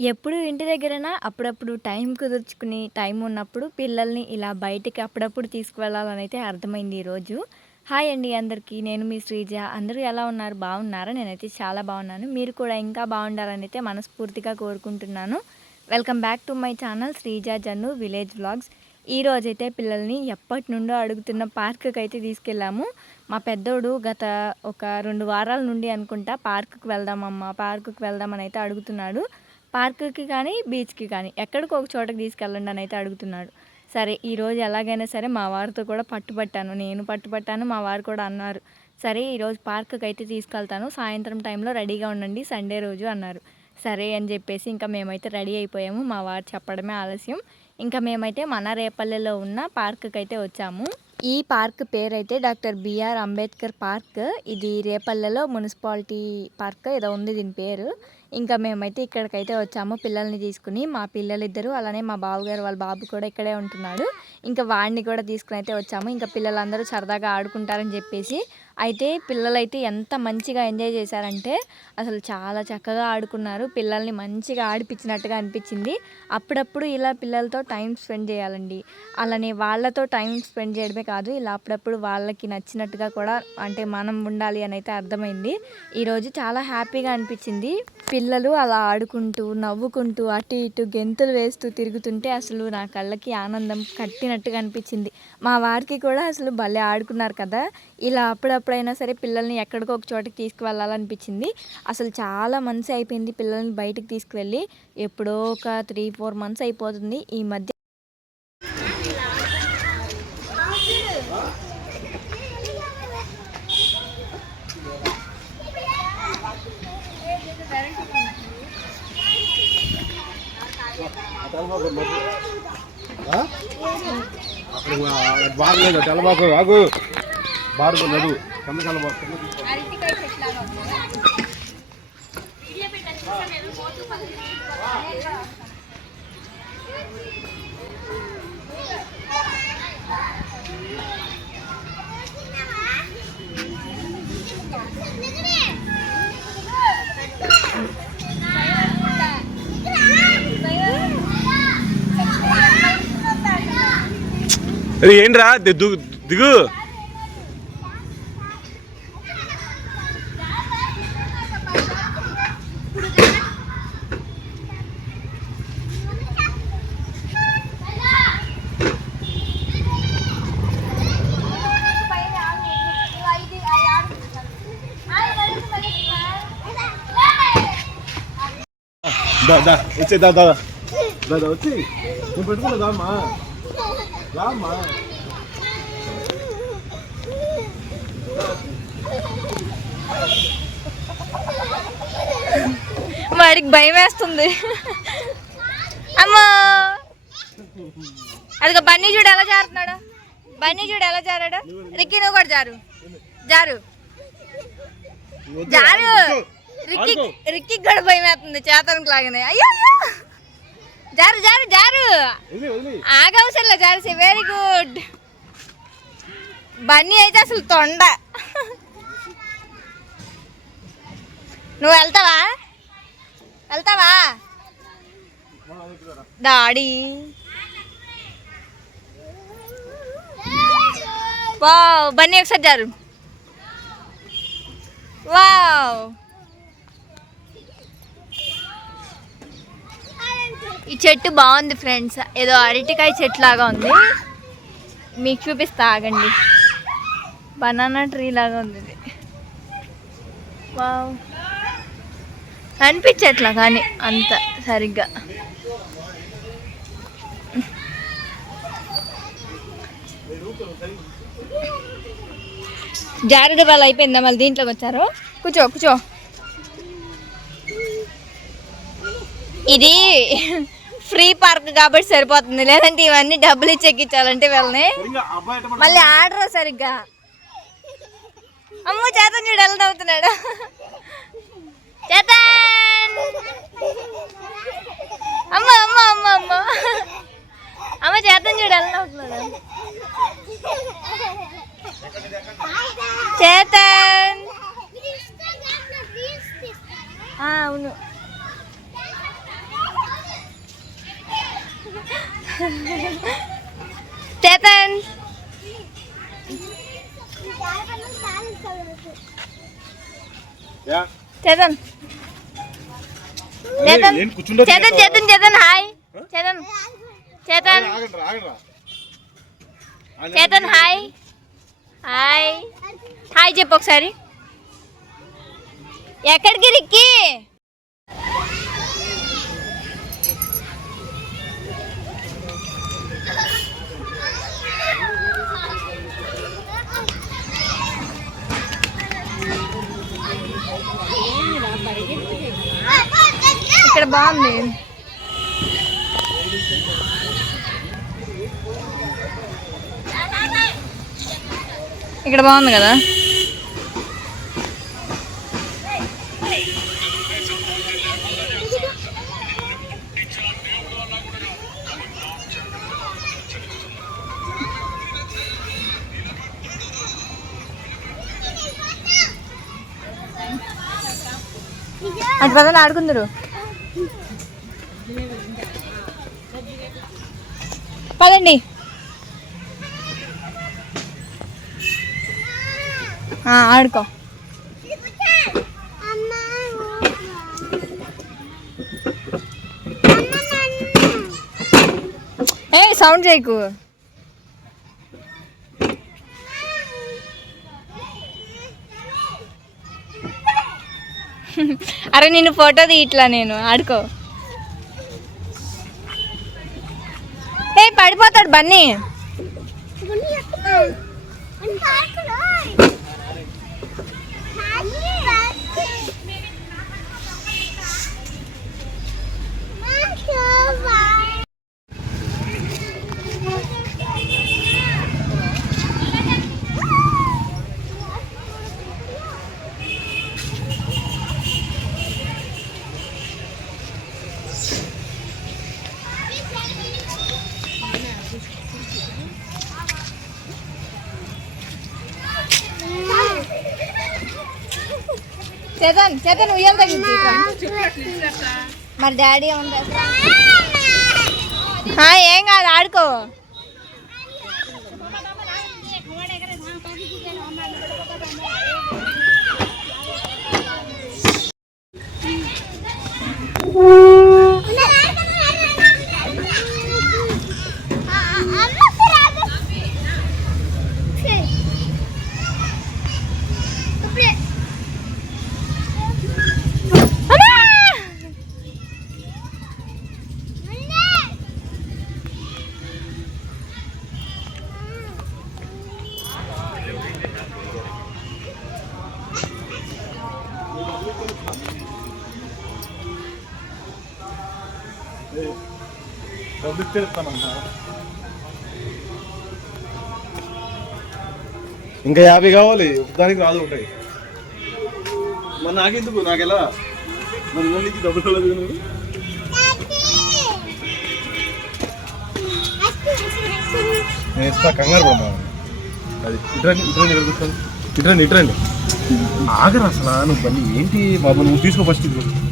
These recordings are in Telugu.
ఎప్పుడు ఇంటి దగ్గరేనా అప్పుడప్పుడు టైం కుదుర్చుకుని, టైం ఉన్నప్పుడు పిల్లల్ని ఇలా బయటికి అప్పుడప్పుడు తీసుకువెళ్ళాలనైతే అర్థమైంది ఈరోజు. హాయ్ అండి అందరికీ. నేను మీ శ్రీజ. అందరూ ఎలా ఉన్నారు? బాగున్నారా? నేనైతే చాలా బాగున్నాను. మీరు కూడా ఇంకా బాగుండాలనైతే మనస్ఫూర్తిగా కోరుకుంటున్నాను. Welcome back to my channel Sreeja Jannu village vlogs. ఈరోజైతే పిల్లల్ని ఎప్పటినుండో అడుగుతున్న పార్క్‌కైతే తీసుకెళ్ళాము. మా పెద్దోడు గత ఒక 2 వారాల నుండి అనుకుంటా పార్క్‌కి వెళ్దాం అమ్మ, పార్క్‌కి వెళ్దాం అనైతే అడుగుతున్నాడు. పార్కుకి కానీ, బీచ్‌కి కానీ ఎక్కడికో ఒక చోటకి తీసుకెళ్ళండి అని అయితే అడుగుతున్నాడు. సరే ఈరోజు ఎలాగైనా సరే మా వారితో కూడా పట్టుబట్టాను. నేను పట్టుబట్టాను, మా వారు కూడా అన్నారు. సరే ఈరోజు పార్కుకి అయితే తీసుకెళ్తాను. సాయంత్రం టైంలో రెడీగా ఉండండి సండే రోజు అన్నారు. సరే అని చెప్పేసి ఇంకా మేమైతే రెడీ అయిపోయాము. మా వారు చెప్పడమే ఆలస్యం. ఇంకా మేమైతే మన రేపల్లెలో ఉన్న పార్కుకి అయితే వచ్చాము. ఈ పార్క్ పేరైతే డాక్టర్ బిఆర్ అంబేద్కర్ పార్క్. ఇది రేపల్లెలో మున్సిపాలిటీ పార్క్ ఏదో ఉంది దీని పేరు. ఇంకా మేమైతే ఇక్కడికైతే వచ్చాము పిల్లల్ని తీసుకుని. మా పిల్లలిద్దరూ అలానే మా బావగారు వాళ్ళ బాబు కూడా ఇక్కడే ఉంటున్నాడు. ఇంకా వాడిని కూడా తీసుకుని అయితే వచ్చాము. ఇంకా పిల్లలందరూ సరదాగా ఆడుకుంటారని చెప్పేసి అయితే పిల్లలైతే ఎంత మంచిగా ఎంజాయ్ చేశారంటే అసలు చాలా చక్కగా ఆడుకున్నారు. పిల్లల్ని మంచిగా ఆడిపించినట్టుగా అనిపించింది. అప్పుడప్పుడు ఇలా పిల్లలతో టైం స్పెండ్ చేయాలండి. అలానే వాళ్ళతో టైం స్పెండ్ చేయడమే కాదు, ఇలా అప్పుడప్పుడు వాళ్ళకి నచ్చినట్టుగా కూడా అంటే మనం ఉండాలి అని అయితే అర్థమైంది. ఈరోజు చాలా హ్యాపీగా అనిపించింది. పిల్లలు అలా ఆడుకుంటూ, నవ్వుకుంటూ, అటు ఇటు గెంతులు వేస్తూ తిరుగుతుంటే అసలు నా కళ్ళకి ఆనందం కట్టినట్టుగా అనిపించింది. మా వారికి కూడా అసలు భలే ఆడుకున్నారు కదా! ఇలా అప్పుడప్పుడైనా సరే పిల్లల్ని ఎక్కడికో ఒక చోటకి తీసుకువెళ్ళాలనిపించింది. అసలు చాలా మంత్స్ అయిపోయింది పిల్లల్ని బయటికి తీసుకువెళ్ళి. ఎప్పుడో ఒక 3, 4 మంత్స్ అయిపోతుంది. ఈ మధ్య బాగలేదు తెల్లబాకు ఆగు బారు నడు కందకలబాకు ఏంట్రా దిగు వచ్చే దాదా వచ్చి నువ్వు పెట్టుకున్నాదామ్మా రామ్మా వాడికి భయం వేస్తుంది. అమ్మా అదిగో బన్నీ చూడు ఎలా జారుతున్నాడు. బన్నీ చూడు ఎలా జారాడు. రిక్కీ నువ్వు కూడా జారు జారు జారు. రిక్కీ కూడా భయం వేస్తుంది చేతనికి లాగానే. అయ్యో జారు జారు జారు ఆగవసరంలో జారు. Very good. బన్నీ అయితే అసలు తొండ. నువ్వు వెళ్తావా వెళ్తావా డాడీ? వావ్ బన్నీ ఒకసారి జారు. వావ్ ఈ చెట్టు బాగుంది ఫ్రెండ్స్. ఏదో అరటికాయ చెట్టు లాగా ఉంది. మీకు చూపిస్తా ఆగండి. బనానా ట్రీ లాగా ఉంది ఇది. వావ్ అనిపించట్లా కానీ అంత సరిగ్గా. జారుడు వాళ్ళు అయిపోయిందా? మళ్ళీ దీంట్లోకి వచ్చారు. కూర్చో కూర్చో. ఇది ఫ్రీ పార్క్ కాబట్టి సరిపోతుంది, లేదంటే ఇవన్నీ డబ్బులు ఇచ్చి ఎక్కించాలంటే వీళ్ళని మళ్ళీ ఆడరు సరిగ్గా. అమ్మ చేతన్ చూడు ఎలా నవ్వుతున్నాడు. చేతన్ అమ్మ అమ్మ అమ్మ అమ్మ అమ్మ చేతన్ చూడు ఎలా నవ్వుతున్నాడు. చేతన్ అవును చేతన్ యా చేతన్ చేతన్ ఏం కూర్చుండొచ్చు Chetan Chetan Chetan hi Chetan Chetan Chetan hi hi hi చెప్పు ఒకసారి. ఎక్కడికి రిక్కి? ఇక్కడ బాగుంది. ఇక్కడ బాగుంది కదా. అటు పదండి ఆడుకుందరు. పదండి. ఆడుకో. ఏ సౌండ్ చేయకు. అరే నిన్ను ఫోటో తీయట్లా నేను. ఆడుకో. ఏ పడిపోతాడు బన్నీ. చేతన్ చేతన్ ఉయ్యాల తగ్గింది. మరి డాడీ ఏమంటారు? ఏం కాదు ఆడుకో. ఇంకా 50 కావాలి. దానికి రాదు ఉంటాయి. మరి నాకెందుకు? నాకెలా మరి నుంచి డబ్బులు రాలేదు. నేను ఇస్తా, కంగారు పడమా. అది ఇట్రండి ఇట్రండి కూర్చోండి. ఇట్రండి ఇట్రండి. ఆగరా అసలు నువ్వు బండి ఏంటి బాబు? నువ్వు తీసుకో ఫస్ట్. ఇది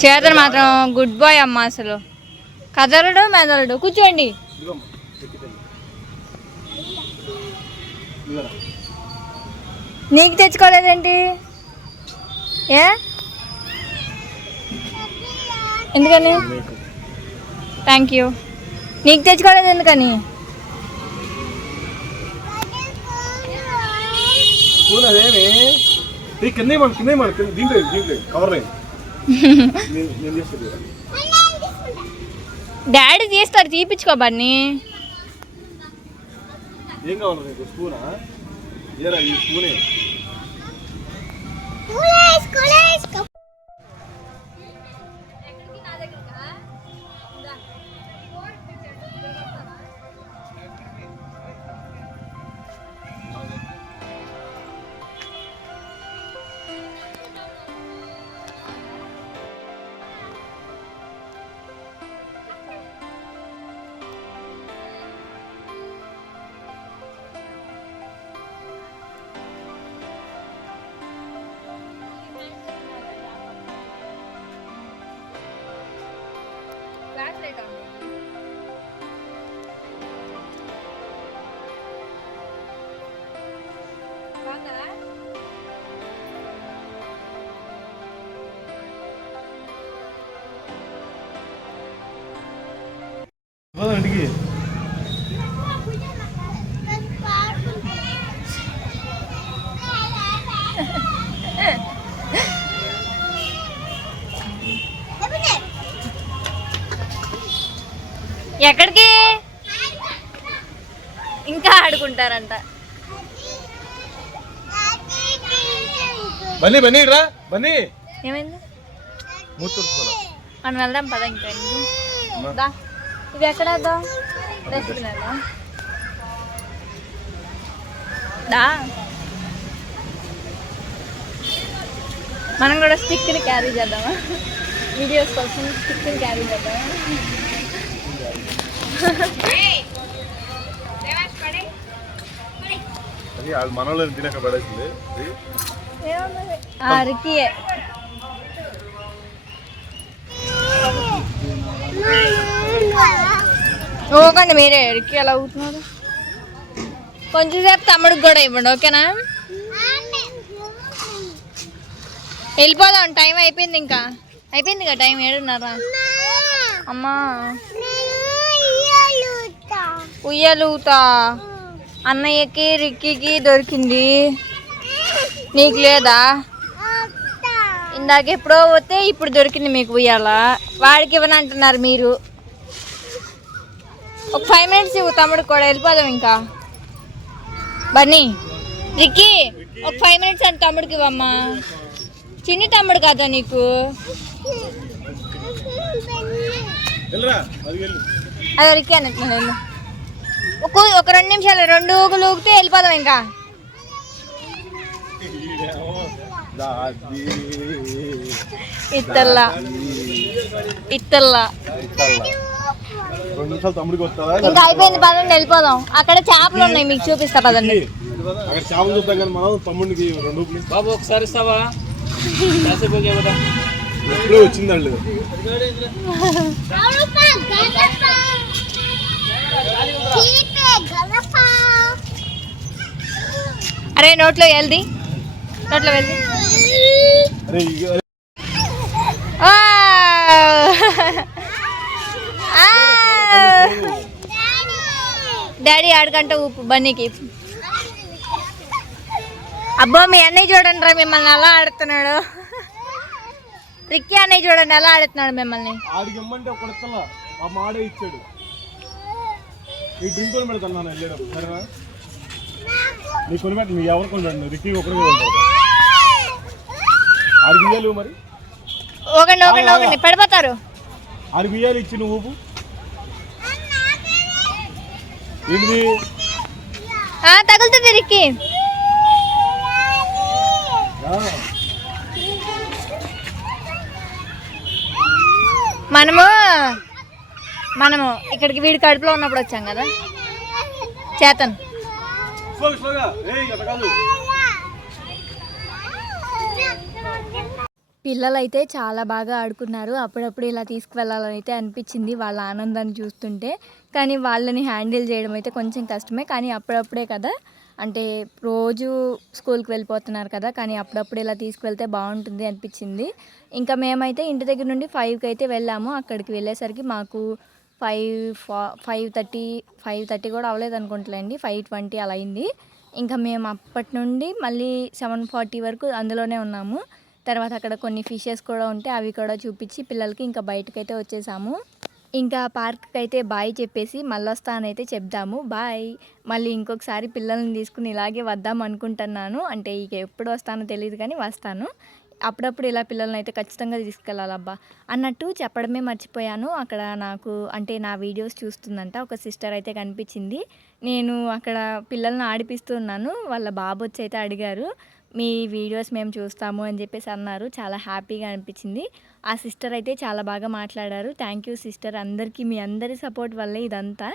చేతన్ మాత్రం గుడ్ బాయ్ అమ్మ. అసలు కదలడు మెదలడు. కూర్చోండి. నీకు తెచ్చుకోలేదేంటి? ఏ ఎందుకని? Thank you. నీకు తెచ్చుకోలేదు ఎందుకని? దీంట్లో దీంట్లో కవర్ డాడీ తీస్తాడు. తీపించుకో బన్నీ. ఏం కావాలి నీకు? స్పూనా? ఏరా ఈ స్పూనే. వెళ్ళిపోదాం ఇంటికి. ఎక్కడికి ఇంకా ఆడుకుంటారంట. బన్నీ బన్నీ రా బన్నీ. ఏమైంది? మూర్తుకోవాలి. మనం వెళ్దాం పద. ఇంకా దా. ఇది ఎక్కడ దా మనం కూడా స్టిక్ని క్యారీ చేద్దామా? వీడియోస్ కోసం స్టిక్ని క్యారీ చేద్దామా? అది మనలో తినక పడేసింది. రిక్కీయే. ఓకండి మీరే రిక్కీ ఎలా అవుతున్నారు. కొంచెం సేపు తమ్ముడికి కూడా ఇవ్వండి, ఓకేనా? వెళ్ళిపోదాం, టైం అయిపోయింది. ఇంకా అయిపోయింది కదా టైం. 7:30. అమ్మా ఉయ్యలుగుతా. అన్నయ్యకి రిక్కీకి దొరికింది, నీకు లేదా? ఇందాక ఎప్పుడో పోతే ఇప్పుడు దొరికింది మీకు ఉయ్యాల. వాడికి ఇవ్వనంటున్నారు మీరు. ఒక 5 minutes ఇవ్వు తమ్ముడికి కూడా, వెళ్ళిపోదాం. ఇంకా బన్నీ రిక్కీ ఒక 5 minutes అంటే తమ్ముడికి ఇవ్వమ్మా. చిన్ని తమ్ముడు కదా నీకు. అదే రిక్కీ అన్నట్టు వెళ్ళు. ఒక 2 నిమిషాలు, 2 ఊగులు ఊగితే వెళ్ళిపోదాం. ఇంకా ఇత్తల్లా ఇత్తల్లా 2 నిమిషాలు తమ్ముడికి వస్తావా? ఇంకా అయిపోయింది, పదండి వెళ్ళిపోదాం. అక్కడ చేపలు ఉన్నాయి, మీకు చూపిస్తా పదండి. అక్కడ చేపలు చూద్దాం కానీ మనం తమ్ముడికి 2 రూపాయలు బాబు ఒకసారి ఇస్తావా? ఎప్పుడో వచ్చిందండి. అరే నోట్లో వెళ్ది, నోట్లో వెళ్ది. డాడీ ఆడకంట ఊపు బన్నీకి. అబ్బో మీ అన్నయ్య చూడండి రా మిమ్మల్ని ఎలా ఆడుతున్నాడు. రిక్కీ అన్నయ్య చూడండి ఎలా ఆడుతున్నాడు మిమ్మల్ని. ఆడికి ఇమ్మంటే ఒక ఆ మాడే ఇచ్చాడు. ఈ డ్రింక్ కొని పెడతాను వెళ్ళేటప్పుడు, సరేనా? నీ కొని పెట్టండి, మీ ఎవరు కొనండి. రిక్కీ ఒకరికి ఉంటాడు. ఆడికి ఇయ్యాలి మరి. ఓకండి ఓకండి ఓకండి, పడిపోతారు. ఆడికి ఇయ్యాలి ఇచ్చి నువ్వు ఊపు. ఏంటిది? తగులుతుంది రిక్కీ. మనము ఇక్కడికి వీడి కడుపులో ఉన్నప్పుడు వచ్చాం కదా చేతన్. పిల్లలు అయితే చాలా బాగా ఆడుకున్నారు. అప్పుడప్పుడు ఇలా తీసుకువెళ్ళాలని అయితే అనిపించింది వాళ్ళ ఆనందాన్ని చూస్తుంటే. కానీ వాళ్ళని హ్యాండిల్ చేయడం అయితే కొంచెం కష్టమే. కానీ అప్పుడప్పుడే కదా, అంటే రోజు స్కూల్కి వెళ్ళిపోతున్నారు కదా, కానీ అప్పుడప్పుడు ఇలా తీసుకువెళ్తే బాగుంటుంది అనిపించింది. ఇంకా మేమైతే ఇంటి దగ్గర నుండి 5కి అయితే వెళ్ళాము. అక్కడికి వెళ్ళేసరికి మాకు 5:30 కూడా అవ్వలేదు అనుకుంటలేండి, 5:20 అలా అయింది. ఇంకా మేము అప్పటి నుండి మళ్ళీ 7:40 వరకు అందులోనే ఉన్నాము. తర్వాత అక్కడ కొన్ని ఫిషెస్ కూడా ఉంటే అవి కూడా చూపించి పిల్లలకి ఇంకా బయటకైతే వచ్చేసాము. ఇంకా పార్క్కి అయితే బాయ్ చెప్పేసి మళ్ళీ వస్తానైతే చెప్దాము. బాయ్. మళ్ళీ ఇంకొకసారి పిల్లల్ని తీసుకుని ఇలాగే వద్దాం అనుకుంటున్నాను. అంటే ఇక ఎప్పుడు వస్తానో తెలియదు కానీ వస్తాను. అప్పుడప్పుడు ఇలా పిల్లల్ని అయితే ఖచ్చితంగా తీసుకెళ్ళాలబ్బా అన్నట్టు చెప్పడమే మర్చిపోయాను. అక్కడ నాకు అంటే నా వీడియోస్ చూస్తుందంట ఒక సిస్టర్ అయితే కనిపించింది. నేను అక్కడ పిల్లల్ని ఆడిపిస్తూ ఉన్నాను. వాళ్ళ బాబు వచ్చి అయితే అడిగారు, మీ వీడియోస్ మేము చూస్తాము అని చెప్పేసి అన్నారు. చాలా హ్యాపీగా అనిపించింది. ఆ సిస్టర్ అయితే చాలా బాగా మాట్లాడారు. Thank you sister. అందరికీ మీ అందరి సపోర్ట్ వల్లే ఇదంతా.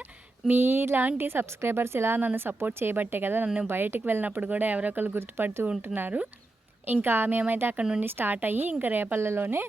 మీలాంటి సబ్స్క్రైబర్స్ ఇలా నన్ను సపోర్ట్ చేయబట్టే కదా నన్ను బయటికి వెళ్ళినప్పుడు కూడా ఎవరో ఒకరు గుర్తుపడుతూ ఉంటున్నారు. ఇంకా మేమైతే అక్కడ నుండి స్టార్ట్ అయ్యి ఇంకా రేపల్లలోనే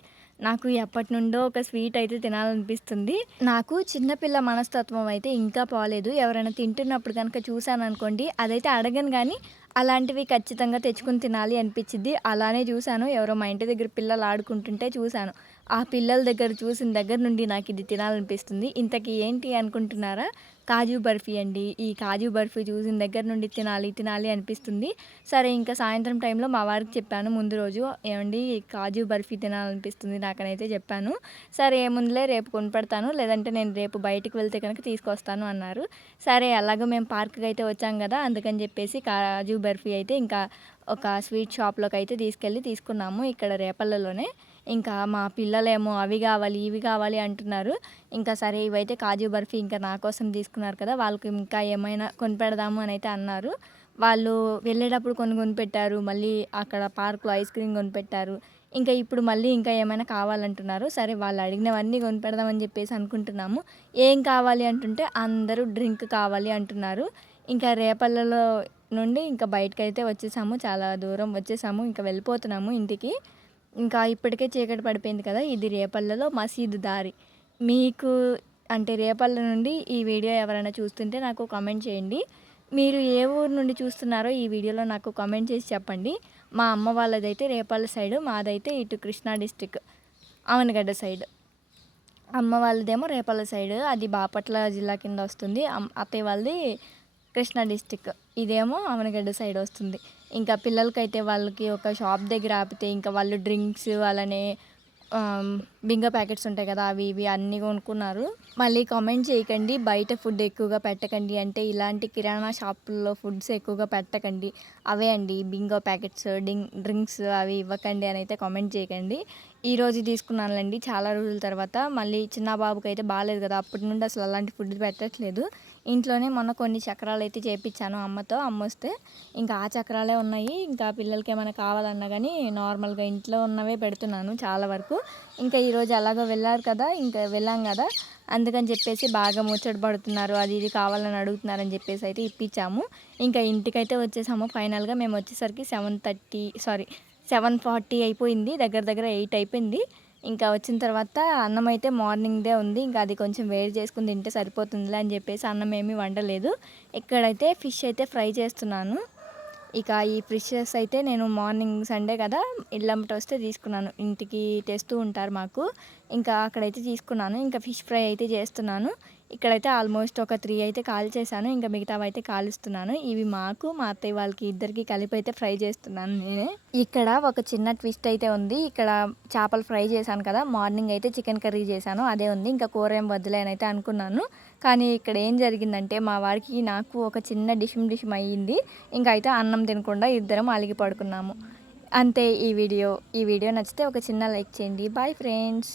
నాకు ఎప్పటి నుండో ఒక స్వీట్ అయితే తినాలనిపిస్తుంది. నాకు చిన్నపిల్ల మనస్తత్వం అయితే ఇంకా పోలేదు. ఎవరైనా తింటున్నప్పుడు కనుక చూశాను అనుకోండి, అదైతే అడగను కానీ అలాంటివి ఖచ్చితంగా తెచ్చుకుని తినాలి అనిపించింది. అలానే చూశాను, ఎవరో మా ఇంటి దగ్గర పిల్లలు ఆడుకుంటుంటే చూశాను. ఆ పిల్లల దగ్గర చూసిన దగ్గర నుండి నాకు ఇది తినాలనిపిస్తుంది. ఇంతకీ ఏంటి అనుకుంటున్నారా? కాజు బర్ఫీ అండి. ఈ కాజు బర్ఫీ చూసిన దగ్గర నుండి తినాలి, తినాలి అనిపిస్తుంది. సరే ఇంకా సాయంత్రం టైంలో మా వారికి చెప్పాను ముందు రోజు, "ఏవండీ కాజు బర్ఫీ తినాలనిపిస్తుంది నాకనైతే" చెప్పాను. సరే ఏముందిలే రేపు కొనిపెడతాను, లేదంటే నేను రేపు బయటికి వెళ్తే కనుక తీసుకొస్తాను అన్నారు. సరే ఎలాగో మేము పార్క్‌కి అయితే వచ్చాం గదా! అందుకని చెప్పేసి కాజు బర్ఫీ అయితే ఇంకా ఒక స్వీట్ షాప్‌లోకైతే తీసుకున్నాము ఇక్కడ రేపల్లెలోనే. ఇంకా మా పిల్లలేమో అవి గావాలి, ఇవి కావాలి అంటున్నారు. ఇంకా సరే ఇవైతే కాజు బర్ఫీ ఇంకా నా కోసం తీసుకున్నారు కదా! వాళ్ళకి ఇంకా ఏమైనా కొనిపెడదాము అనైతే అన్నారు. వాళ్ళు వెళ్ళేటప్పుడు కొన్ని కొనిపెట్టారు. మళ్ళీ అక్కడ పార్క్‌లో ఐస్ క్రీమ్ కొనిపెట్టారు. ఇంకా ఇప్పుడు మళ్ళీ ఇంకా ఏమైనా కావాలంటున్నారు. సరే వాళ్ళు అడిగినవన్నీ కొనిపెడదామని చెప్పేసి అనుకుంటున్నాము. ఏం కావాలి అంటుంటే అందరూ డ్రింక్ కావాలి అంటున్నారు. ఇంకా రేపల్లెలో నుండి ఇంకా బయటకైతే వచ్చేసాము. చాలా దూరం వచ్చేసాము. ఇంకా వెళ్ళిపోతున్నాము ఇంటికి. ఇంకా ఇప్పటికే చీకటి పడిపోయింది కదా! ఇది రేపల్లెలో మసీదు దారి. మీకు అంటే రేపల్లె నుండి ఈ వీడియో ఎవరైనా చూస్తుంటే నాకు కామెంట్ చేయండి. మీరు ఏ ఊరు నుండి చూస్తున్నారో ఈ వీడియోలో నాకు కామెంట్ చేసి చెప్పండి. మా అమ్మ వాళ్ళదైతే రేపల్లె సైడు, మాదైతే ఇటు కృష్ణా డిస్ట్రిక్ట్ అవనగడ్డ సైడ్. అమ్మ వాళ్ళదేమో రేపల్లె సైడ్, అది బాపట్ల జిల్లా కింద వస్తుంది. అత్తయ్య వాళ్ళది కృష్ణా డిస్ట్రిక్ట్, ఇదేమో అవనగడ్డ సైడ్ వస్తుంది. ఇంకా పిల్లలకైతే వాళ్ళకి ఒక షాప్ దగ్గర ఆపితే ఇంకా వాళ్ళు డ్రింక్స్ అలానే బింగో ప్యాకెట్స్ ఉంటాయి కదా, అవి ఇవి అన్నీ కొనుక్కున్నారు. మళ్ళీ కామెంట్ చేయకండి బయట ఫుడ్ ఎక్కువగా పెట్టకండి అంటే, ఇలాంటి కిరాణా షాపుల్లో ఫుడ్స్ ఎక్కువగా పెట్టకండి, అవే అండి బింగో ప్యాకెట్స్ డ్రింక్స్ అవి ఇవ్వకండి అని అయితే కామెంట్ చేయకండి. ఈరోజు తీసుకున్నానులేండి చాలా రోజుల తర్వాత. మళ్ళీ చిన్న బాబుకి అయితే బాగాలేదు కదా, అప్పటి నుండి అసలు అలాంటి ఫుడ్ పెట్టట్లేదు. ఇంట్లోనే మొన్న కొన్ని చక్రాలు అయితే చేపించాను అమ్మతో, అమ్మ వస్తే ఇంకా ఆ చక్రాలే ఉన్నాయి. ఇంకా పిల్లలకి ఏమైనా కావాలన్నా కానీ నార్మల్గా ఇంట్లో ఉన్నవే పెడుతున్నాను చాలా వరకు. ఇంకా ఈరోజు అలాగో వెళ్ళారు కదా, ఇంకా వెళ్ళాం కదా, అందుకని చెప్పేసి బాగా ముచ్చట పడుతున్నారు, అది ఇది కావాలని అడుగుతున్నారని చెప్పేసి అయితే ఇప్పించాము. ఇంకా ఇంటికైతే వచ్చేసాము. ఫైనల్గా మేము వచ్చేసరికి 7:40 అయిపోయింది, దగ్గర దగ్గర 8 అయిపోయింది. ఇంకా వచ్చిన తర్వాత అన్నం అయితే మార్నింగ్దే ఉంది. ఇంకా అది కొంచెం వేడి చేసుకుని తింటే సరిపోతుందిలే అని చెప్పేసి అన్నం ఏమీ వండలేదు. ఇక్కడైతే ఫిష్ అయితే ఫ్రై చేస్తున్నాను. ఇక ఈ ఫిషెస్ అయితే నేను మార్నింగ్ సండే కదా, ఇళ్ళమ్మట వస్తే తీసుకున్నాను. ఇంటికి తెస్తూ ఉంటారు మాకు. ఇంకా అక్కడైతే తీసుకున్నాను. ఇంకా ఫిష్ ఫ్రై అయితే చేస్తున్నాను. ఇక్కడైతే ఆల్మోస్ట్ ఒక 3 అయితే కాల్చేసాను. ఇంకా మిగతావి అయితే కాలుస్తున్నాను. ఇవి మాకు, మా అత్తయ్య వాళ్ళకి ఇద్దరికి కలిపి అయితే ఫ్రై చేస్తున్నాను నేనే. ఇక్కడ ఒక చిన్న ట్విస్ట్ అయితే ఉంది. ఇక్కడ చేపలు ఫ్రై చేశాను కదా, మార్నింగ్ అయితే చికెన్ కర్రీ చేశాను, అదే ఉంది. ఇంకా కూర ఏం వద్దులేనైతే అనుకున్నాను. కానీ ఇక్కడ ఏం జరిగిందంటే మా వాడికి నాకు ఒక చిన్న డిషం అయ్యింది. ఇంకా అయితే అన్నం తినకుండా ఇద్దరం అలిగి పడుకున్నాము. అంతే ఈ వీడియో నచ్చితే ఒక చిన్న లైక్ చేయండి. Bye friends.